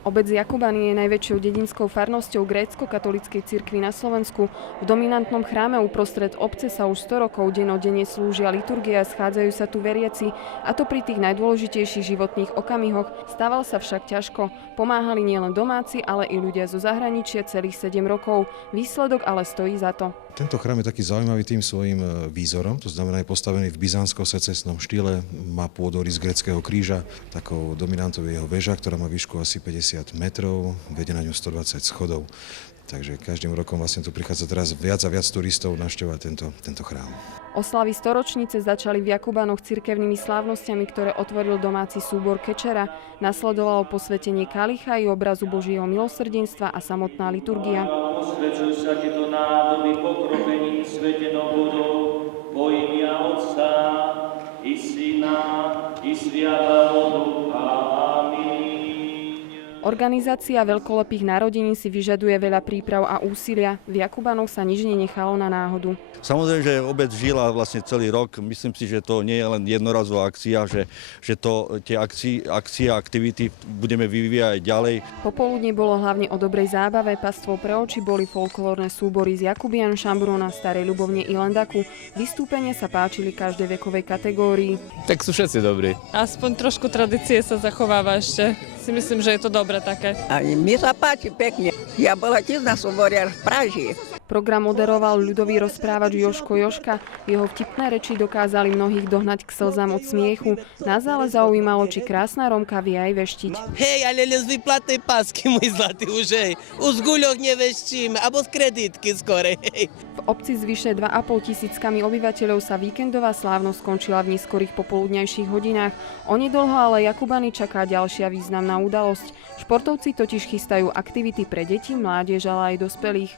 Obec Jakubany je najväčšou dedinskou farnosťou grécko-katolíckej cirkvi na Slovensku. V dominantnom chráme uprostred obce sa už 100 rokov dennodenne slúžia liturgia a schádzajú sa tu veriaci, a to pri tých najdôležitejších životných okamihoch. Stával sa však ťažko. Pomáhali nielen domáci, ale i ľudia zo zahraničia celých 7 rokov. Výsledok ale stojí za to. Tento chrám je taký zaujímavý tým svojím výzorom, to znamená je postavený v byzantsko-secesnom štýle, má pôdorys gréckeho kríža, takou dominantou je jeho väža, ktorá má výšku asi 50 metrov, vedie na ňu 120 schodov. Takže každým rokom vlastne tu prichádza teraz viac a viac turistov navštevovať tento chrám. Oslavy storočnice začali v Jakubanoch cirkevnými slávnosťami, ktoré otvoril domáci súbor Kečera. Nasledovalo posvetenie kalicha i obrazu Božieho milosrdenstva a samotná liturgia. Osvedčuj sa tieto nádoby pokropením svetenou vodou vo imia Otca i Syna i Sviatého Ducha. Amen. Organizácia veľkolepých narodenín si vyžaduje veľa príprav a úsilia. V Jakubanoch sa nič nenechalo na náhodu. Samozrejme, že obec žila vlastne celý rok. Myslím si, že to nie je len jednorazová akcia, že tie akcie a aktivity budeme vyvíjať ďalej. Popoludne bolo hlavne o dobrej zábave. Pastvou pre oči boli folklórne súbory z Jakubian, Šambrúna, Starej Ľubovne i Lendaku. Vystúpenia sa páčili každej vekovej kategórii. Tak sú všetci dobrí. Aspoň trošku tradície sa zachováva ešte. Si myslím, že je to dobre také. A mi sa páči pekne. Ja bola tiež na súbore v Praži. Program moderoval ľudový rozprávač Jožko Jožka. Jeho vtipné reči dokázali mnohých dohnať k slzám od smiechu. Nás ale zaujímalo, či krásna Rómka vie aj veštiť. Hej, ale len z výplatnej pásky, môj zlatý, už hej. Už z guľoch neveštíme, alebo z kreditky skore, hej. V obci s vyše 2,5 tisíckami obyvateľov sa víkendová slávnosť skončila v neskorých popoludňajších hodinách. Onedlho ale Jakubany čaká ďalšia významná udalosť. Športovci totiž chystajú aktivity pre deti, mládež, ale aj dospelých.